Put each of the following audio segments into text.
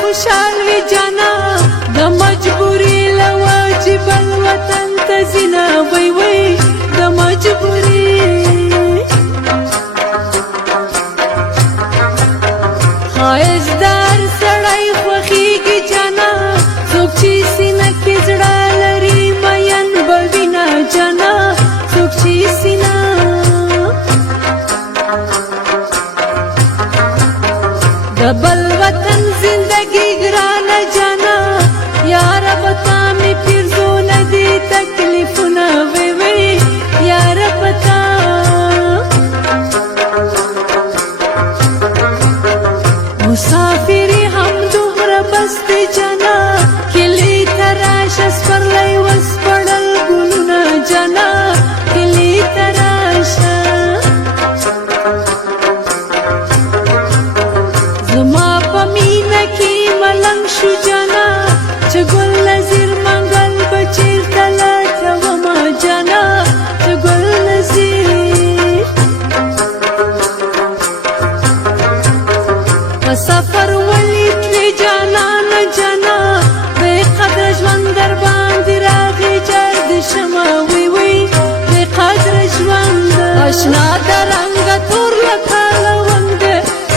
خوشحال وی جانا د مجبوری له واجب الوطن ته زینا وی وی د مجبوری خایزدار سړی خوښیږي جانا څوک چې سینه کې زړه لري مین به وینا جانا څوک چې سینه د بل وطن زندگی گرانه جانا یار بتا می پیرزو ندی تکلیفونه وی وی یار بتا مسافری هم دومره بست جانا کلی تراش سپرلی وسپړل ګلونه جانا کلی تراش زما په مینه کې ملنګ شو جانا چې ګل نظیر منګل به چېرته لټومه جانا چې ګل نظیر په سفر ولې تلې جانانه جانا بې قدره ژوند در باندې راغی جرد شمه وی وی بې قدره ژوند اشنا د رنګه تور لکه لونګ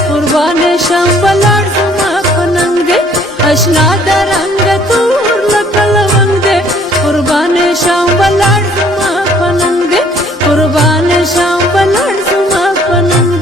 قربان شم بلار زما پننګ اشنا د رنګ تور لکه لونګ قربان شم بلار زما پننګ قربان شم بلار زما پننګ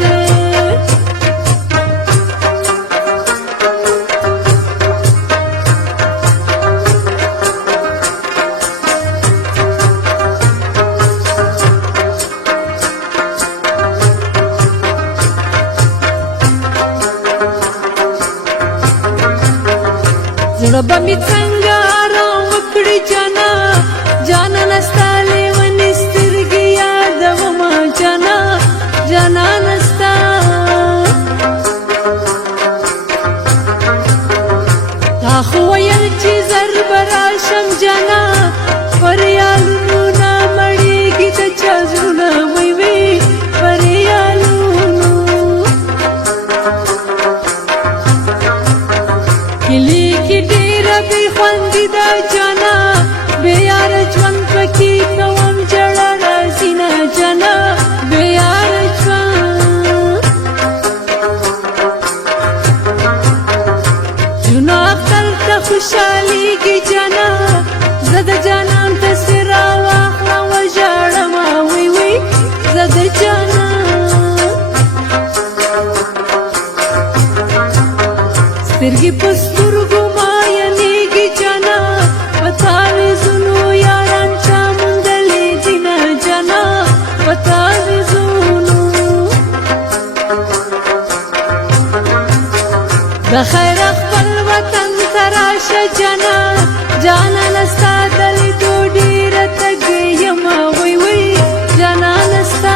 زړه به مې څنګه آرام وکړي جانا جانا نستا لیونې سترګې یادومه جانا جانا نستا تا خو ویل چې زر به راشم جانا فریالونو نه مړېږي د چا زړونه وی وی فریالونو کلی کې ډېره بې خوندي ده جانا بې یاره ژوند پکې کوم ژړه راځي نه جانا بې یاره ژوند جونو اختر ته خوشحالېږي جانا زه د جانان پسې راواخلم وژاړمه وی وی زه د جانان سترګې په سترګو ماینېږي جانا په تعویذونو یاران چا موندلې دي نه جانا په تعویذونو د خیر خپل وطن ته راشه جانا جانانه ستا د لیدو ډېره تږې یمه وی وی جانانه ستا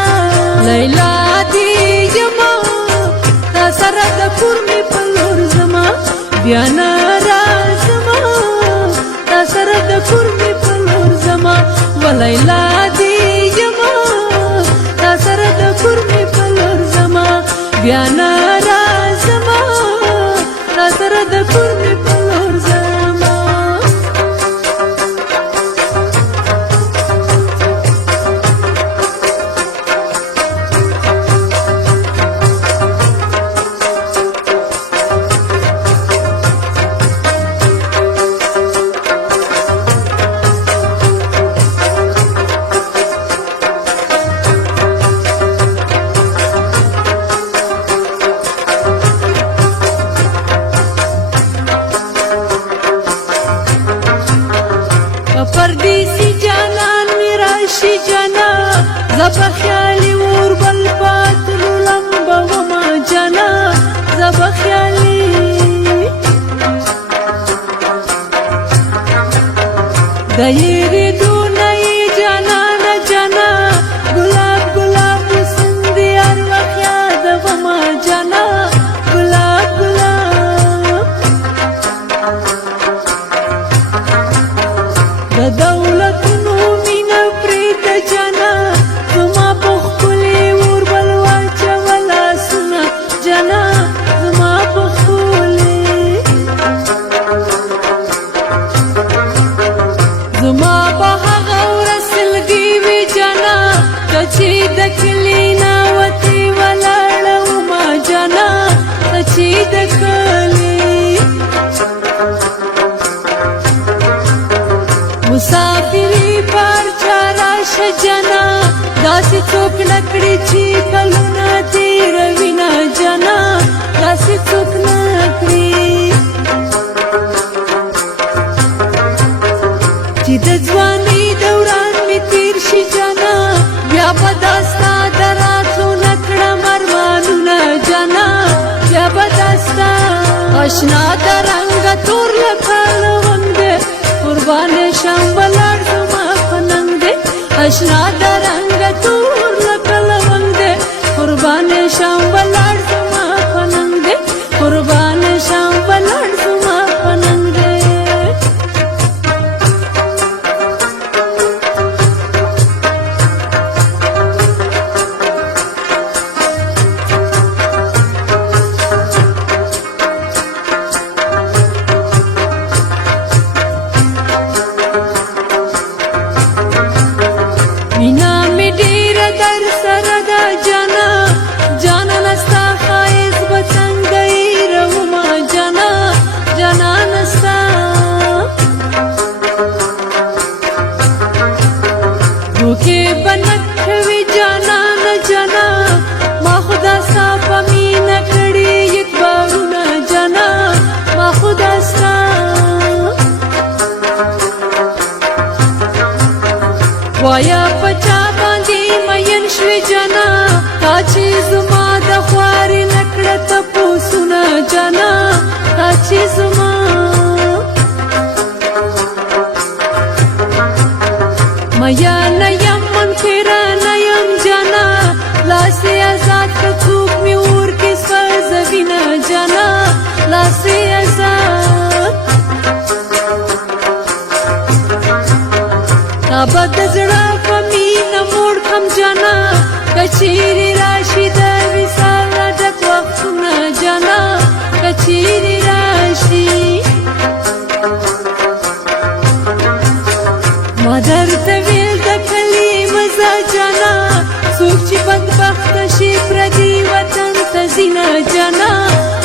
لیلا دې یمه تا سره د کور مې په لور زما بیا نه راځمه تا سره د کور مې په لور زما و لیلا دې یمه تا سره د کور مې په لور زما بیا نه راځمه تا سره د کور مې په لور زما پردیسی جانان می راشی جانا زبا خیالی ور بل پاتلو لمبا وما جانا زبا خیالی دایری دونای جانان جانا د دولتونو مینه پرېږده جانه زما په ښکلې اور بل واچوه لاسونه جانه زما په ښکلې زما به هغه ورځ سلګۍ وي جانه که چې د کلي نه وتې ولاړه ومه جانه که چې د کلي مسافري پر چا راشه جانه داسې څوک نه کړي چې کلونه تېروينه جانه داسې څوک نه کړي چې د ځوانۍ دوران مې تېر شي جانه بیا به دا ستا د راتلو نه کړم ارمانونه جانه بیا به دا ستا اشنا د رنګه تور لکه لونګ دی قربان شم ولاړ زما په ننګ دی اشنا د رنګه تور لکه لونګ دی قربان شم ولاړ زما په ننګ دی قربان شم ولاړ زما په ننګ دی مینا می ډیره در سره ده جانه جانانه ستا ښایست به څنګه هېرومه جانه جانانه ستا ټوکې به نه کوې جانانه جانه ما خو دا ستا په مینه کړي اعتبارونه جانه ما خو دا ستا وایا په چا باندې مین شوې جانه تا چې زما د خوارې نه کړه تپوسونه جانه تا چې زما میانه یم منکره نه یم جانه لاسې ازاد که څوک مې اور کې سوځوینه جانه لاسې ازاد تا به د زړه په مینه موړ کړم جانه که چیرې راشي د وصال نه ډک وختونه جانه که چیرې راشي ما درته ویل د کلي مزه جانه څوک چې بدبخته شي پردي وطن ته ځینه جانه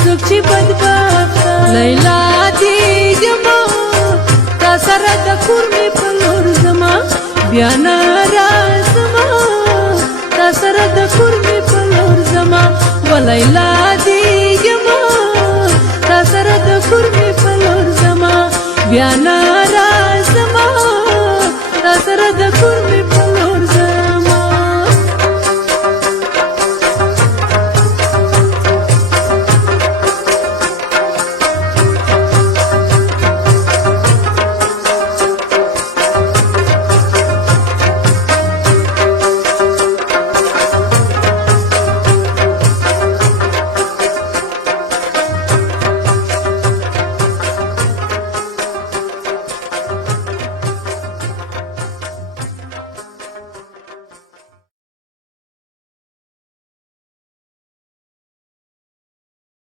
څوک چې بدبخته لیلا دې جما تا سره د کور مې په لور زما بیا نه راځمه تا سره د کور مې په لور زما و لیلا